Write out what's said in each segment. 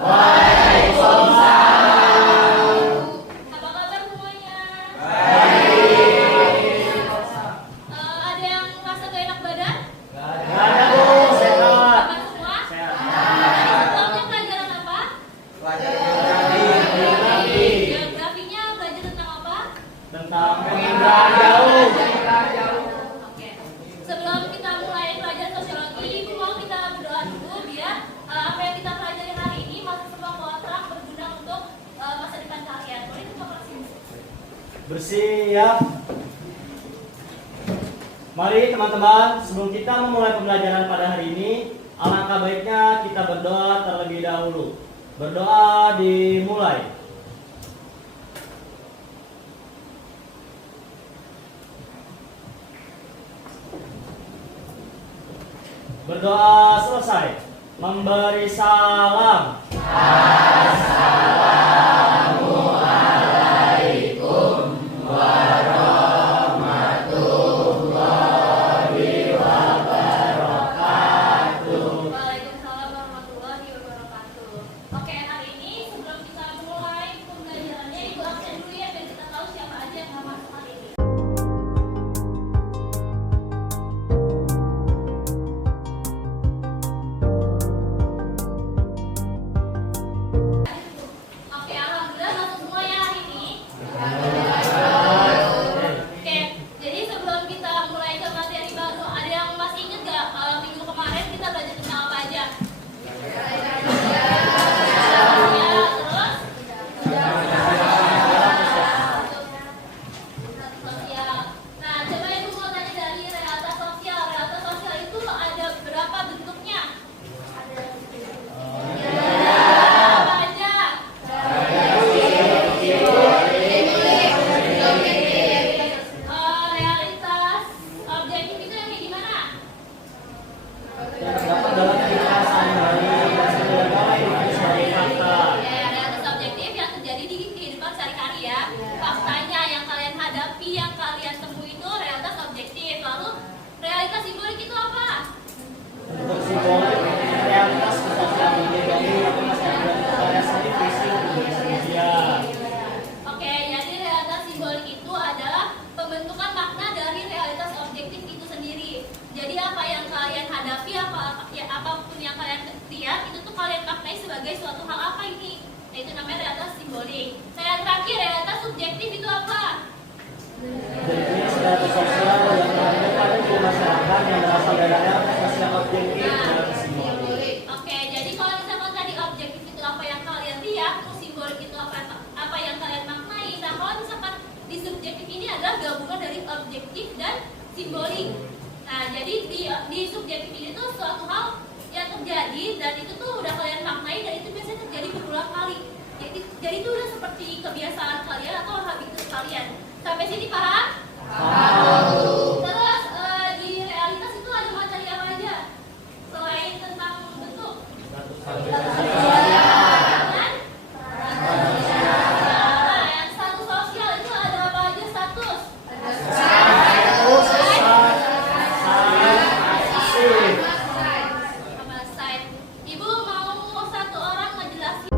Apa kabar semuanya? Ada yang merasa gak enak badan? Gak ada Bu, sehat. Aman semua? Sehat. Tadi sebelumnya pelajaran apa? Geografinya belajar tentang apa? Tentang penginderaan jauh. Oke. Sebelum kita mulai pelajaran sosiologi, Ibu mau kita berdoa dulu biar apa yang kita pelajari hari ini masuk semua kotak berguna untuk masa depan kalian. Boleh kita kasih? Bersiap. Mari teman-teman, sebelum kita memulai pembelajaran pada hari ini, alangkah baiknya kita berdoa terlebih dahulu. Berdoa dimulai. Berdoa selesai. Memberi salam. Waalaikumsalam warahmatullahi wabarakatuh. Oke, hari ini sebelum kita mulai pembelajarannya, Ibu absen dulu ya biar kita tahu siapa aja yang nggak masuk hari ini. Oke, alhamdulillah masuk semua ya hari ini. Oke, jadi sebelum kita mulai ke materi baru, ada yang masih ingat nggak minggu kemarin kita belajar tentang apa aja? Ya, terus? Sosial. Nah, coba Ibu mau tanya dari realitas sosial. Realitas sosial itu ada berapa bentuknya? Apa aja? Realitas objektif itu yang kayak gimana? Yang terdapat dalam kehidupan sehari-hari dan sederhana itu sebagai fakta. Ya, realitas objektif yang terjadi di kehidupan sehari-hari ya. Faktanya yang kalian hadapi, yang kalian temui itu realitas objektif. Lalu realitas simbolik itu apa? Untuk simbolik realitas sosial media dari masyarakat karya seni fisik manusia. Oke, jadi realitas simbolik itu adalah pembentukan makna dari realitas objektif itu sendiri. Jadi apa yang kalian hadapi, apapun yang kalian lihat, itu tuh kalian maknai sebagai suatu hal apa ini? Nah, itu namanya realitas simbolik. Nah, yang terakhir realitas subjektif itu apa? Jadi realitas sosial yang berada pada di masyarakat yang berasal dari realitas sosial objektif dan simbolik. Oke, jadi kalau misalkan tadi objektif itu apa yang kalian lihat, terus simbolik itu apa yang kalian maknai. Nah, kalau misalkan di subjektif ini adalah gabungan dari objektif dan simbolik. Nah, jadi di subjektif ini tuh suatu hal yang terjadi dan itu tuh udah kalian maknai dan itu biasanya terjadi berulang kali. Jadi itu udah seperti kebiasaan kalian atau habitus kalian. Sampai sini paham? Terus di realitas itu ada materi apa aja? Selain tentang bentuk. Yang status sosial itu ada apa aja status? Sama side. Ibu mau satu orang ngejelasin.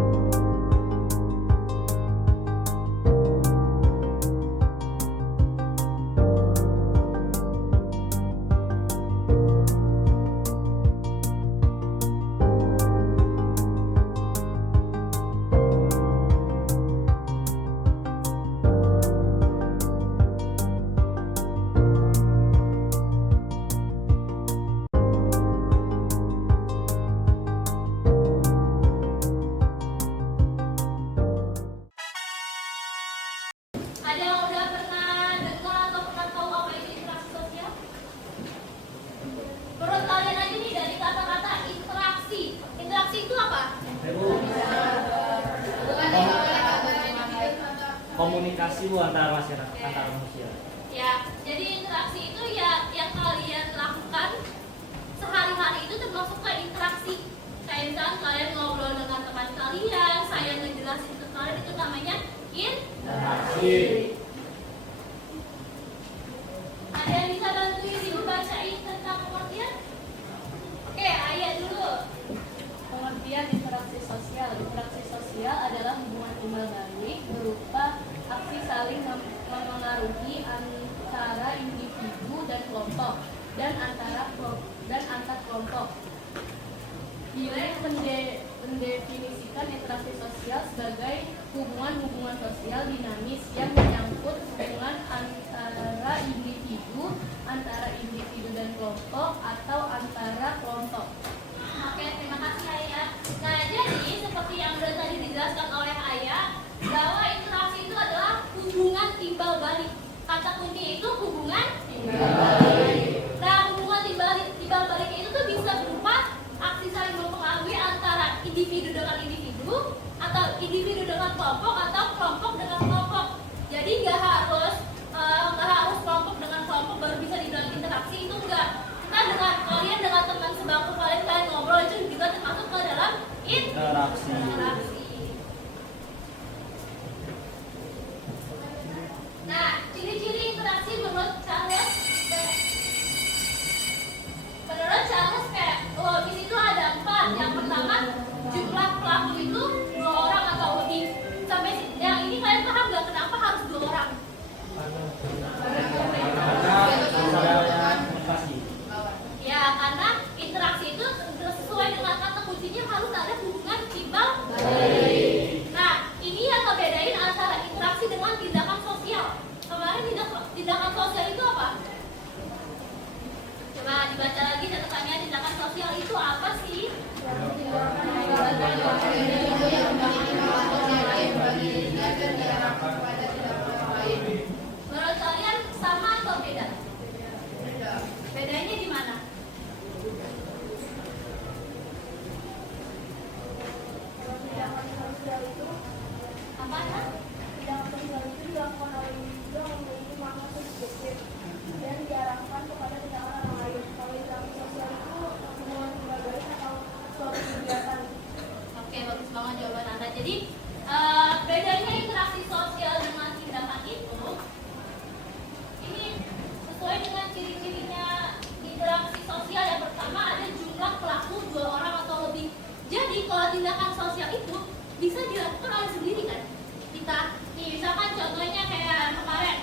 Ada yang udah pernah dengar atau pernah tahu apa itu interaksi sosial? Menurut kalian aja nih dari kata-kata interaksi. Interaksi itu apa? Komunikasi Bu antara masyarakat antar manusia. Ya, jadi interaksi itu ya yang kalian lakukan sehari-hari itu termasuk ke interaksi. Kayak misalkan kalian ngobrol dengan teman kalian, saya ngejelasin ke kalian itu namanya Interaksi. Ada yang bisa bantuin Ibu bacain tentang pengertian? Oke, Ayah dulu. Pengertian interaksi sosial. dan antar kelompok. Bill mendefinisikan interaksi sosial sebagai hubungan-hubungan sosial dinamis yang menyangkut hubungan antara individu dan kelompok, atau antara kelompok. Oke, terima kasih Ayah. Nah, jadi seperti yang sudah tadi dijelaskan oleh Ayah, bahwa interaksi itu adalah hubungan timbal balik. Kata kunci itu hubungan timbal balik. Nah, hubungan timbal balik itu tuh bisa berupa aksi saling mempengaruhi antara individu dengan individu, atau individu dengan kelompok, atau kelompok dengan kelompok. Jadi nggak harus kelompok dengan kelompok baru bisa dibilang interaksi, itu enggak. Kita kalian dengan teman sebangku kalian ngobrol itu juga termasuk ke dalam interaksi. Nah, ciri-ciri interaksi menurut Charles logis itu ada 4. Yang pertama, jumlah pelaku itu 2 orang atau lebih. Sampai yang ini kalian paham nggak kenapa harus 2 orang? Ya, karena interaksi itu sesuai dengan kata kuncinya harus ada hubungan timbal balik. Nah, ini yang ngebedain antara interaksi dengan tindakan sosial. Kemarin tindakan sosial itu apa? Coba dibaca lagi catatannya, tindakan sosial itu apa sih? Menurut kalian sama atau beda? Bedanya di mana? Apa? Tindakan sosial itu dilakukan oleh individu yang memiliki makna subjektif dan diarahkan kepada tindakan orang lain. Kalau interaksi sosial itu hubungan timbal balik atau suatu kegiatan. Oke, bagus banget jawaban Anda. Jadi bedanya interaksi sosial dengan tindakan itu, ini sesuai dengan ciri-cirinya interaksi sosial. Yang pertama ada jumlah pelaku 2 orang atau lebih. Jadi kalau tindakan sosial itu bisa dilakukan oleh sendiri kan? Kita, nih misalkan contohnya kayak kemarin,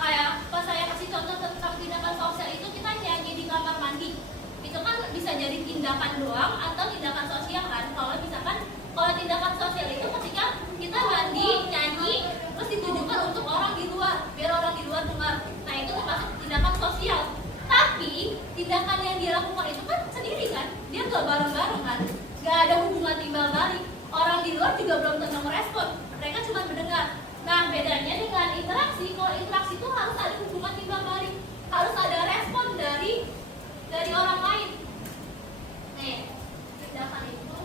kayak pas saya kasih contoh tentang tindakan sosial itu, kita nyanyi di kamar mandi. Itu kan bisa jadi tindakan doang atau tindakan sosial kan? Kalau tindakan sosial itu ketika kita mandi, nyanyi, terus ditujukan untuk orang di luar, biar orang di luar dengar. Nah, itu termasuk tindakan sosial. Tapi tindakan yang dia lakukan itu kan sendiri kan? Dia nggak bareng-bareng kan? Nggak ada hubungan timbal balik. Orang di luar juga belum tentu merespon, mereka cuma mendengar. Nah, bedanya dengan interaksi, kalau interaksi itu harus ada hubungan timbal balik, harus ada respon dari orang lain. Nih, tindakan itu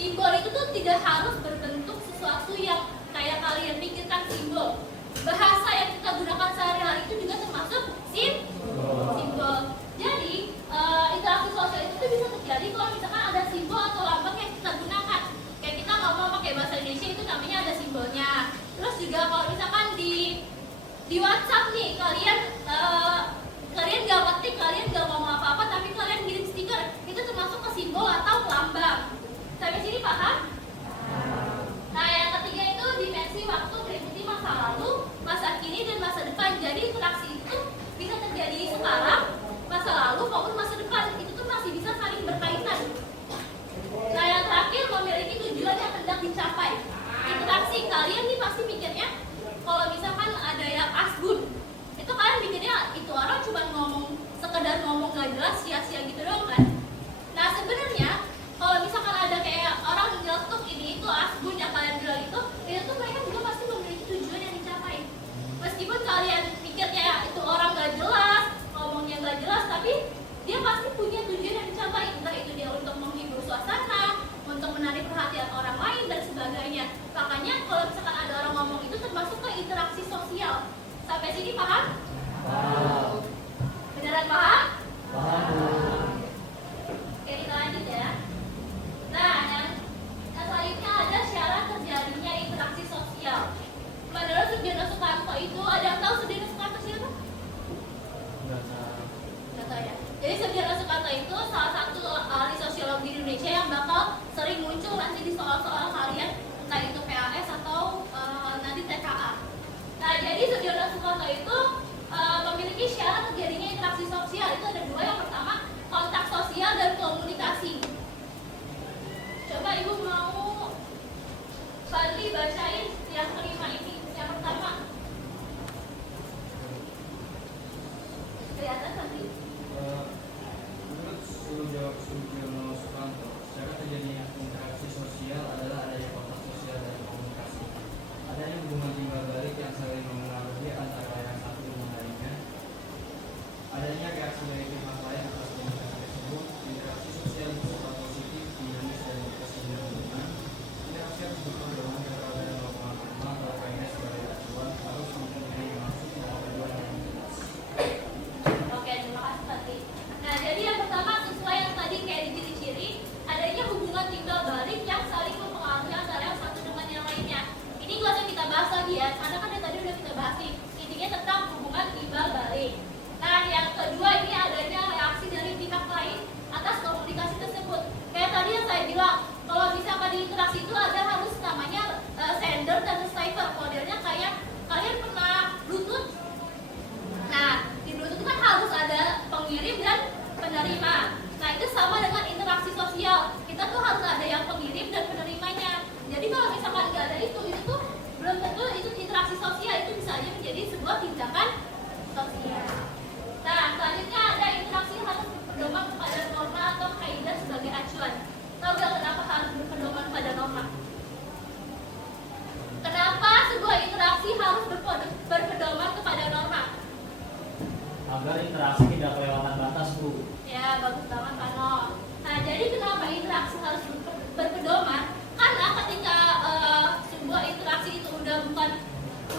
simbol itu tuh tidak harus berbentuk sesuatu yang kayak kalian pikirkan simbol. Bahasa yang kita gunakan sehari-hari itu juga termasuk simbol. Jadi interaksi sosial itu tuh bisa terjadi kalau misalkan ada simbol atau lambang yang kita gunakan. Kayak kita ngomong pakai bahasa Indonesia itu namanya ada simbolnya. Terus juga kalau misalkan di WhatsApp nih kalian nggak ngetik, kalian nggak ngomong apa-apa, tapi kalian kirim stiker, itu termasuk ke simbol atau lambang. Sampai sini paham? Nah, yang ketiga itu dimensi waktu meliputi masa lalu, masa kini, dan masa depan. Jadi interaksi itu bisa terjadi sekarang, masa lalu maupun masa depan. Itu tuh masih bisa saling berkaitan. Nah, yang terakhir memiliki tujuan yang hendak dicapai. nggak jelas sia-sia gitu doang kan. Nah sebenarnya kalau misalkan ada kayak orang nyeletuk ini itu asbun yang kalian bilang itu tuh mereka juga pasti memiliki tujuan yang dicapai. Meskipun kalian pikir kayak itu orang nggak jelas, ngomongnya nggak jelas, tapi dia pasti punya tujuan yang dicapai. Entah itu dia untuk menghibur suasana, untuk menarik perhatian orang lain dan sebagainya. Makanya kalau misalkan ada orang ngomong itu termasuk ke interaksi sosial. Sampai sini paham? Paham. Beneran paham? Paham. Oke, kita lanjut ya. Nah, yang selanjutnya ada syarat terjadinya interaksi sosial. Menurut Sudiono Soekarno itu, ada yang tahu Sudiono Soekarno siapa? Nggak tahu ya. Jadi Sudiono Soekarno itu salah satu ahli sosiologi di Indonesia yang bakal sering muncul nanti di soal-soal kalian, entah itu PAS atau nanti TKA. Nah, jadi Sudiono Soekarno itu memiliki syarat terjadinya interaksi sosial. Itu ada dua. Yang pertama, kontak sosial dan komunikasi. Coba ibu mau Fadli bacain yang kelima ini. Yang pertama, kelihatan Fadli? Menurut Sudiono Soekarno, secara terjadinya interaksi sosial adalah adanya kontak sosial dan komunikasi. Adanya hubungan timbal balik yang saling mempengaruhi antara yang satu dengan lainnya. Adanya reaksi dari pihak lain atas komunikasi tersebut. Interaksi sosial bersifat positif, dinamis, dan berkesinambungan. Interaksi harus berpedoman kepada norma-norma atau kaidah sebagai acuan, harus mempunyai maksud dan tujuan yang jelas. Oke, terima kasih Fadli. Nah, jadi yang pertama sesuai yang tadi kayak di ciri-ciri, adanya hubungan timbal balik yang saling mempengaruhi antara yang satu dengan yang lainnya. Ini nggak usah kita bahas lagi ya, karena kan yang tadi udah kita bahas nih. Intinya tentang hubungan timbal balik. Nah, yang kedua ini adanya reaksi dari pihak lain atas komunikasi tersebut. Kayak tadi yang saya bilang, kalau misalkan di interaksi itu ada harus namanya sender dan receiver. Modelnya kayak kalian pernah Bluetooth. Nah, di Bluetooth itu kan harus ada pengirim dan penerima. Nah, itu sama dengan interaksi sosial. Kita tuh harus ada yang pengirim dan penerimanya. Jadi kalau misalkan nggak ada itu tuh belum tentu itu interaksi sosial. Itu bisa aja menjadi sebuah tindakan sosial. Nah, selanjutnya ada interaksi harus berpedoman kepada norma atau kaidah sebagai acuan. Tahu nggak kenapa harus berpedoman pada norma? Kenapa sebuah interaksi harus berpedoman kepada norma? Agar interaksi tidak kelewatan batas, Bu. Ya, bagus banget Pano. Nah, jadi kenapa interaksi harus berpedoman? Karena ketika sebuah interaksi itu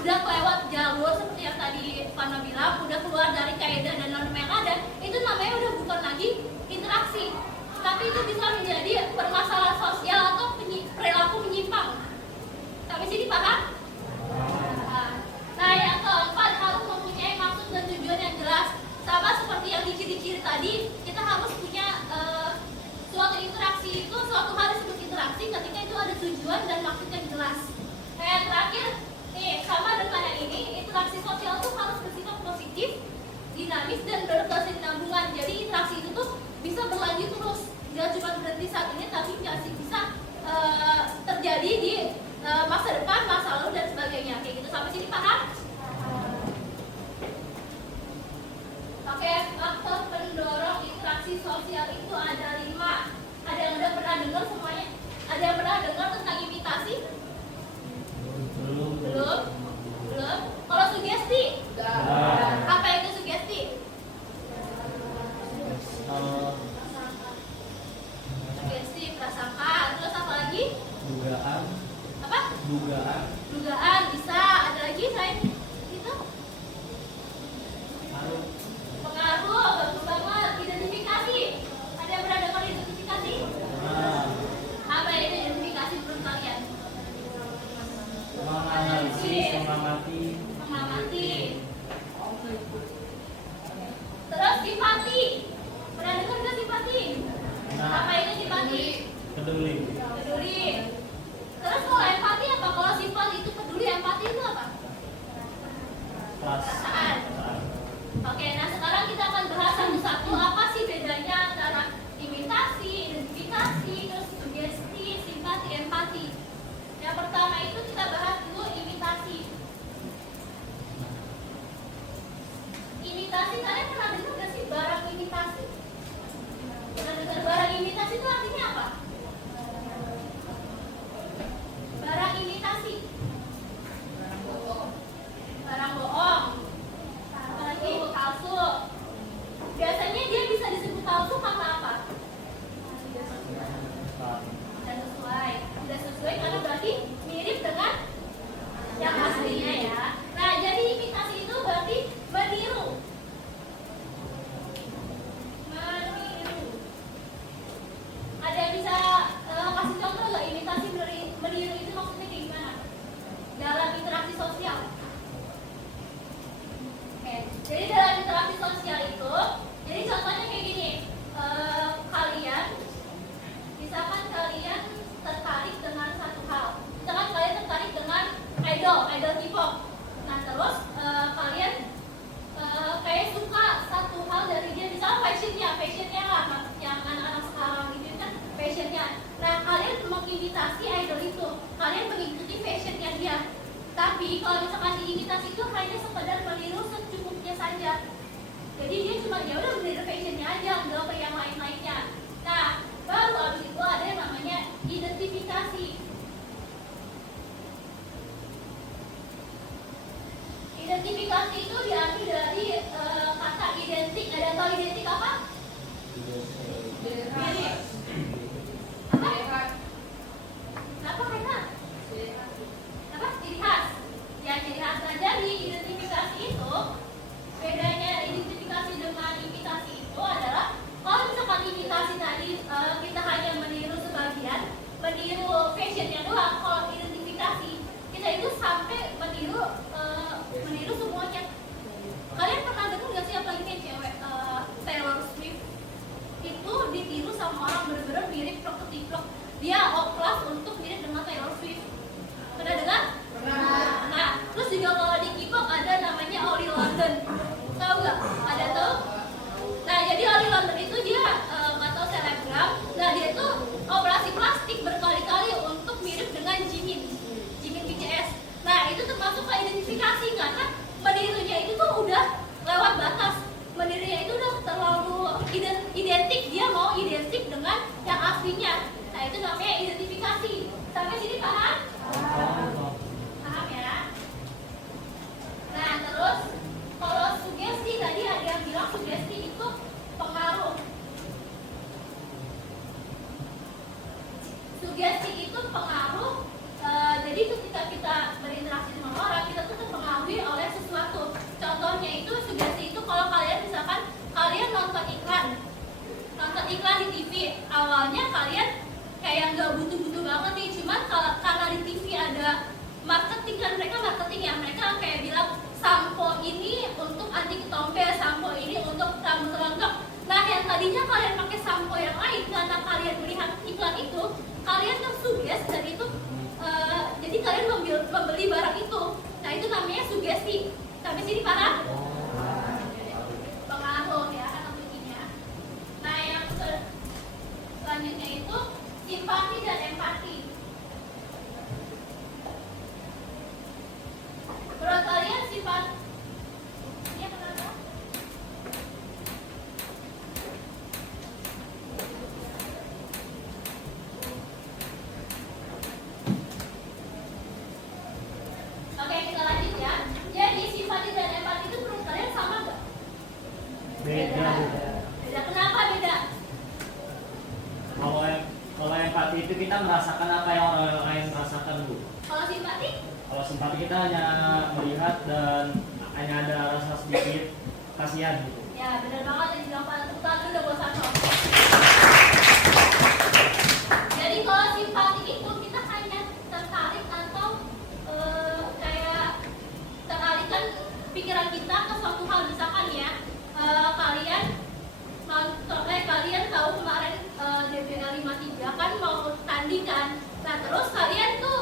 udah kelewat jalur seperti yang tadi Pano bilang, udah keluar dari kaidah dan norma yang ada, itu namanya udah bukan lagi interaksi, tapi itu bisa menjadi permasalahan sosial atau perilaku menyimpang. Sampai sini paham? Nah, yang keempat harus mempunyai maksud dan tujuan yang jelas. Sama seperti yang di ciri-ciri tadi, kita harus punya suatu interaksi itu, suatu hal disebut interaksi ketika itu ada tujuan dan maksud yang jelas. Nah, yang terakhir, nih sama dengan yang ini, interaksi sosial itu harus bersifat positif, dinamis, dan berkesinambungan. Jadi interaksi itu tuh bisa berlanjut terus, nggak cuma berhenti saat ini, tapi masih bisa terjadi di masa depan, masa lalu, dan sebagainya. Kayak gitu. Sampai sini paham? Oke, faktor pendorong interaksi sosial itu ada 5. Ada yang udah pernah dengar semuanya? Ada yang pernah dengar tentang imitasi? Belum? Kalau sugesti? Apa itu sugesti? Sugesti, prasangka, terus apa lagi? Dugaan. Apa? Dugaan, bisa. Ada lagi selain itu? Pengaruh, bagus banget. Identifikasi. Ada yang pernah dengar identifikasi? Apa itu identifikasi menurut kalian? Menganalisis, Mengamati. Terus simpati. Pernah dengar nggak simpati? Apa itu simpati? Peduli. Terus kalau empati apa? Kalau simpati itu peduli, empati itu apa? Perasaan. Oke, nah sekarang kita akan bahas satu-satu apa sih bedanya antara imitasi, identifikasi, terus sugesti, simpati, empati. Yang pertama itu kita bahas dulu imitasi. Imitasi, kalian pernah dengar nggak sih barang imitasi? sosial itu, jadi contohnya kayak gini, kalian, misalkan kalian tertarik dengan satu hal, misalkan kalian tertarik dengan idol K-pop, nah terus kalian kayak suka satu hal dari dia, misalnya fashionnya lah, yang anak-anak sekarang gitu kan fashionnya. Nah kalian mengimitasi idol itu, kalian mengikuti fashionnya dia. Tapi kalau misalkan diimitasi itu hanya sekedar meniru secukupnya saja. Jadi dia cuma ya udah meniru fashionnya aja, nggak ke yang lain-lainnya. Nah baru abis itu ada yang namanya identifikasi. Identifikasi itu diambil dari kata identik. Ada yang tahu identik apa? Mirip. Apa? Kenapa mereka? Apa? Ciri khas. Ya ciri khas. Nah jadi identifikasi itu, bedanya identifikasi dengan imitasi itu adalah kalau misalkan imitasi tadi kita hanya meniru sebagian, meniru fashionnya doang. Kalau identifikasi kita itu sampai meniru semuanya. Kalian pernah dengar nggak sih apalagi nih cewek Taylor Swift itu ditiru sama orang bener-bener mirip plok ketiplok. Dia kelas untuk mirip dengan Taylor Swift. Pernah dengar? Pernah. Nah, terus juga kalau di K-pop ada namanya Ollie London. Tahu nggak? Ada tuh. Nah, jadi Ollie London itu dia nggak tahu selebgram. Nah, dia tuh operasi plastik berkali-kali untuk mirip dengan Jimin BTS. Nah, itu termasuk ke identifikasi karena menirunya itu tuh udah lewat batas. Menirunya itu udah terlalu identik, dia mau identik dengan yang aslinya. Nah, itu namanya identifikasi. Sampai sini paham? Paham ya? Nah, terus kalau sugesti tadi ada yang bilang sugesti itu pengaruh. Sugesti itu pengaruh. Jadi ketika kita berinteraksi dengan orang, kita tuh terpengaruhi oleh sesuatu. Contohnya itu sugesti itu kalau kalian misalkan kalian nonton iklan di TV, awalnya kalian kayak nggak butuh-butuh banget nih, cuman karena di TV ada marketing kan, mereka kayak bilang sampo ini untuk anti ketombe, sampo ini untuk rambut rontok. Nah yang tadinya kalian pakai sampo yang lain, karena kalian melihat iklan itu, kalian tersuges dan itu jadi kalian membeli barang itu. Nah itu namanya sugesti. Sampai sini paham? Pengaruh ya analoginya. Nah yang selanjutnya itu simpati dan empati. Menurut kalian simpati ya kenapa? Oke, kita lanjut ya. Jadi simpati dan empati itu menurut kalian sama nggak? Beda. Kenapa beda? Kalau empati itu kita merasakan apa yang orang lain merasakan, Bu. Kalau simpati? Kalau simpati kita hanya melihat dan hanya ada rasa sedikit kasihan gitu. Ya benar banget yang bilang Pak. Tepuk tangan dulu buat Sano. Jadi kalau simpati itu kita hanya tertarik atau kayak teralihkan pikiran kita ke suatu hal. Misalkan ya kalian tahu kemarin DBL 53 kan mau tanding kan. Nah terus kalian tuh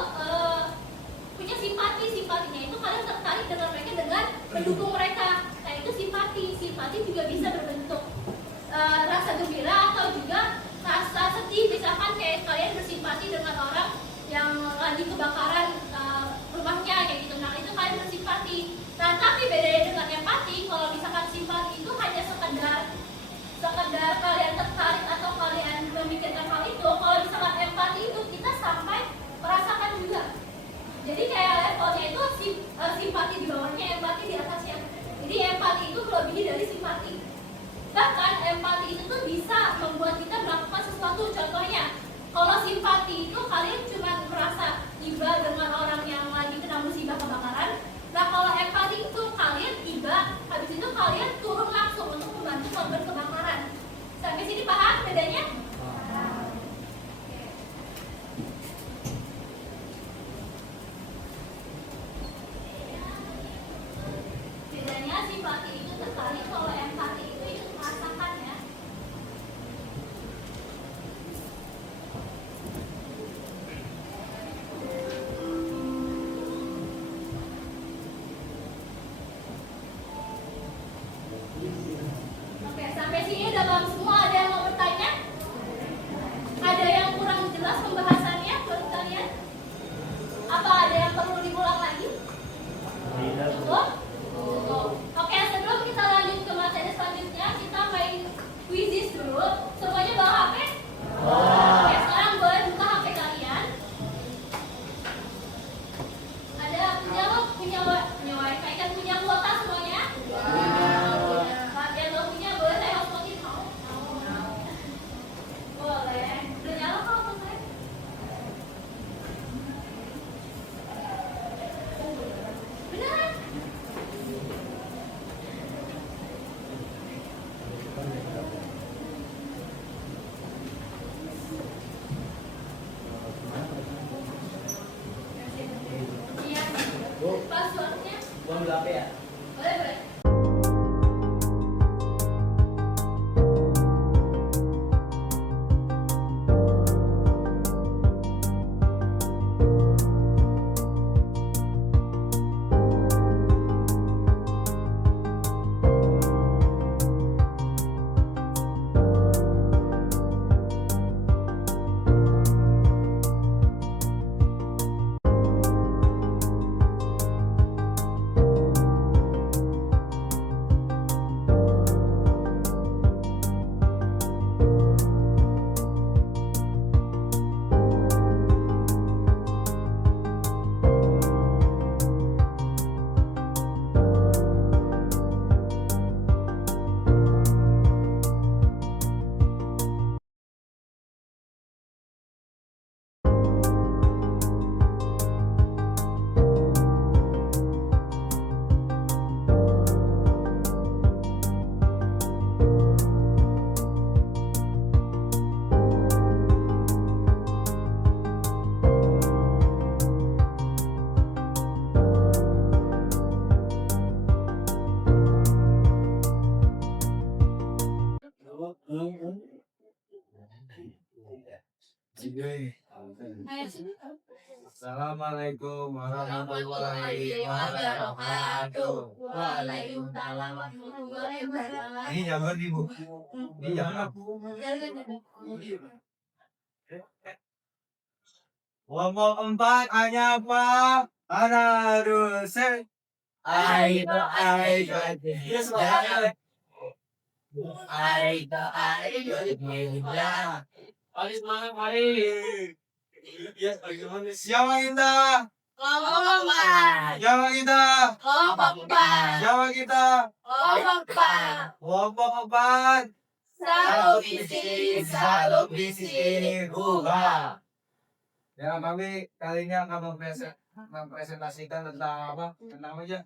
punya simpatinya itu kalian tertarik dengan mereka dengan mendukung mereka. Nah itu simpati juga bisa berbentuk rasa gembira atau juga rasa sedih. Misalkan kayak kalian bersimpati dengan orang yang lagi kebakaran rumahnya kayak gitu. Nah itu kalian bersimpati. Nah tapi bedanya dengan empati, kalau misalkan simpati itu hanya sekedar kalian tertarik atau kalian memikirkan hal itu. Kalau misalkan empati itu kita sampai merasakan juga. Jadi kayak levelnya itu simpati di bawahnya, empati di atasnya. Jadi empati itu melebihi dari simpati. Bahkan empati itu tuh bisa membuat kita melakukan sesuatu. Contohnya, kalau simpati itu kalian cuma merasa iba dengan orang yang lagi kena musibah kebakaran. Nah kalau empati itu kalian iba, habis itu kalian turun langsung untuk membantu korban kebakaran. Sampai sini paham bedanya? Bedanya simpati itu tertarik, kalau empati punya wifi dan punya kuota semuanya? Yang belum punya boleh saya hotspotin mau? Boleh. Udah nyala kok saya? Beneran? Iya. Passwordnya? Gua ambil HP ya. Boleh, boleh. Assalamualaikum warahmatullahi wabarakatuh. Waalaikumsalam warahmatullahi wabarakatuh. Ini jangan di bu. Ini jangan. Kelompok 4 hanya apa? Ana ruse. Ayo. Yes, Alis mana kali? Yes, bagaimana? Siapa kita? Kelompok 4. Siapa kita? Kelompok 4. Siapa kita? Kelompok 4. Kelompok 4. Satu visi, Buka. Ya, kami kali ini akan mempresentasikan tentang apa? Tentang apa aja?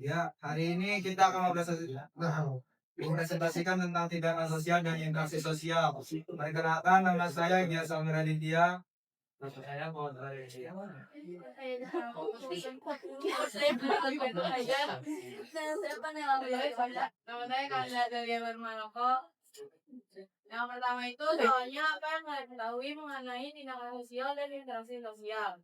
Ya, hari ini kita akan mempresentasikan tentang tindakan sosial dan interaksi sosial. Perkenalkan, nama saya Giasa Miraditya. Nama saya Muhammad Raditya. Nama saya Kanda Dalia Bermanoko. Yang pertama itu soalnya apa yang kalian ketahui mengenai tindakan sosial dan interaksi sosial.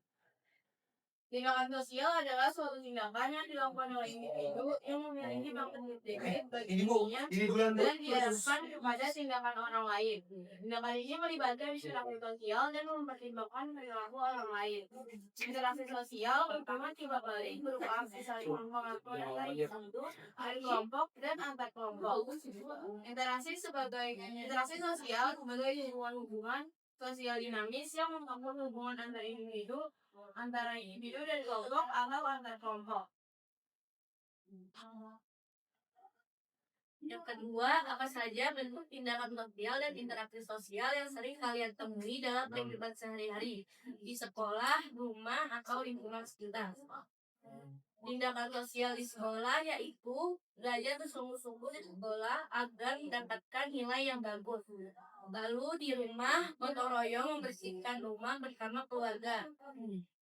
Tindakan sosial adalah suatu tindakan yang dilakukan oleh individu yang memiliki faktor bagi dirinya dan diharapkan kepada tindakan orang lain. Tindakan ini melibatkan interaksi sosial dan mempertimbangkan perilaku orang lain. Interaksi sosial pertama tiba balik berupa aksi saling pengakuan antara individu, antar kelompok, dan antar kelompok. Interaksi sosial sebagai hubungan sosial dinamis yang membangun hubungan antara individu dan kelompok atau antar kelompok. Yang kedua, apa saja bentuk tindakan sosial dan interaksi sosial yang sering kalian temui dalam kehidupan sehari-hari di sekolah, rumah, atau lingkungan sekitar? Tindakan sosial di sekolah yaitu belajar bersungguh-sungguh di sekolah agar mendapatkan nilai yang bagus. Lalu di rumah, gotong royong membersihkan rumah bersama keluarga.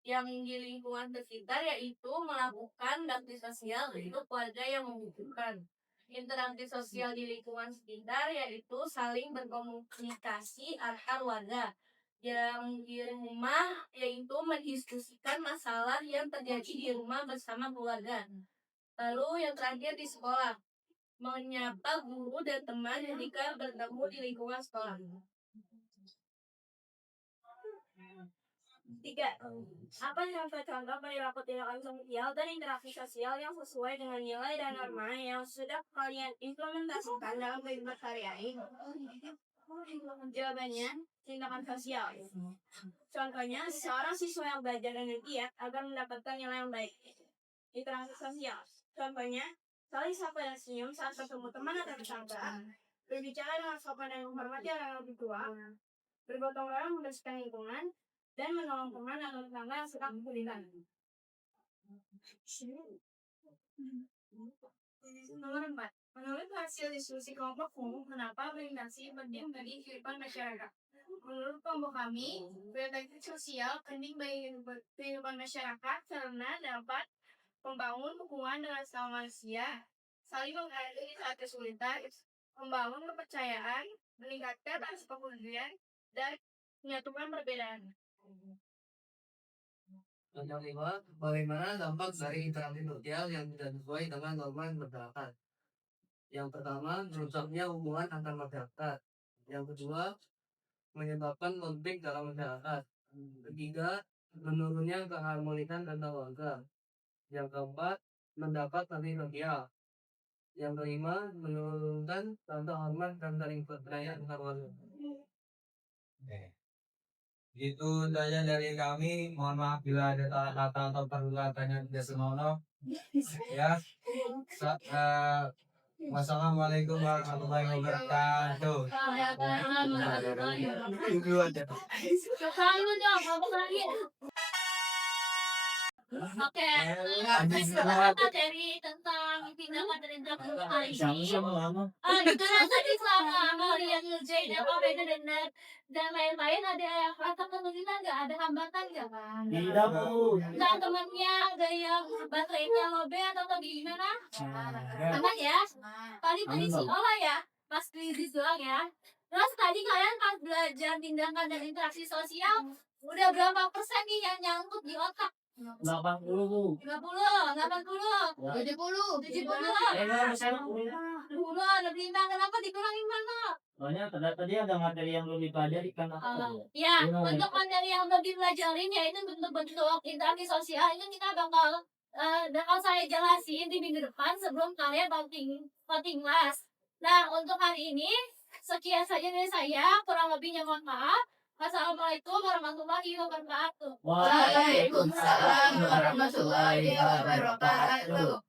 Yang di lingkungan sekitar yaitu melakukan bakti sosial untuk keluarga yang membutuhkan. Interaksi sosial di lingkungan sekitar yaitu saling berkomunikasi antar warga. Yang di rumah yaitu mendiskusikan masalah yang terjadi di rumah bersama keluarga. Lalu yang terakhir di sekolah, menyapa guru dan teman jika bertemu di lingkungan sekolah. 3. Apa contoh-contoh perilaku tindakan sosial dan interaksi sosial yang sesuai dengan nilai dan norma yang sudah kalian implementasikan dalam kehidupan sehari-hari? Jawabannya, tindakan sosial. Contohnya, seorang siswa yang belajar dengan giat agar mendapatkan nilai yang baik. Interaksi sosial. Contohnya, saling sapa dan senyum saat bertemu teman atau tetangga, berbicara dengan sopan dan menghormati orang yang lebih tua, bergotong royong membersihkan lingkungan, dan menolong teman atau tetangga yang sedang kesulitan. Nomor 4. Menurut hasil diskusi kelompokmu, kenapa berinteraksi penting bagi kehidupan masyarakat? Menurut kelompok kami, berinteraksi sosial penting bagi kehidupan masyarakat karena dapat membangun hubungan dengan sesama manusia, saling menghargai saat kesulitan, membangun kepercayaan, meningkatkan rasa kepedulian, dan menyatukan perbedaan. Yang kelima, bagaimana dampak dari interaksi sosial yang tidak sesuai dengan norma yang berlaku? Yang pertama, rusaknya hubungan antar masyarakat. Yang kedua, menyebabkan konflik dalam masyarakat. Ketiga, menurunnya keharmonisan antar warga. Yang keempat, mendapat sanksi sosial. Yang kelima, menurunkan rasa hormat dan saling percaya antar warga. Itu saja dari kami. Mohon maaf bila ada salah kata atau perkataan yang tidak senonoh. Ya. Wassalamualaikum warahmatullahi wabarakatuh. Itu aja. Oke, materi tentang tindakan dan interaksi kali ini. Itu tadi selama kalian ngerjain apa beda dan lain-lain ada rasa kesulitan nggak? Ada hambatan nggak kan? Tidak Bu. Nah temannya ada yang baterainya lobet atau gimana? Aman ya? Tadi sekolah ya? Pas krisis doang ya? Terus tadi kalian pas belajar tindakan dan interaksi sosial udah berapa persen nih yang nyangkut di otak? 80 Bu. 50, 80, 70, 70, 10, lebih 5. Kenapa dikurangin mana? Soalnya tadi ada materi yang belum dipelajari kan. Ya, untuk materi yang lebih dipelajarin yaitu bentuk-bentuk interaksi sosial itu kita bakal saya jelasin di minggu depan sebelum kalian voting kelas. Nah, untuk hari ini sekian saja dari saya, kurang lebihnya mohon maaf. Assalamualaikum warahmatullahi wabarakatuh. Waalaikumsalam warahmatullahi wabarakatuh.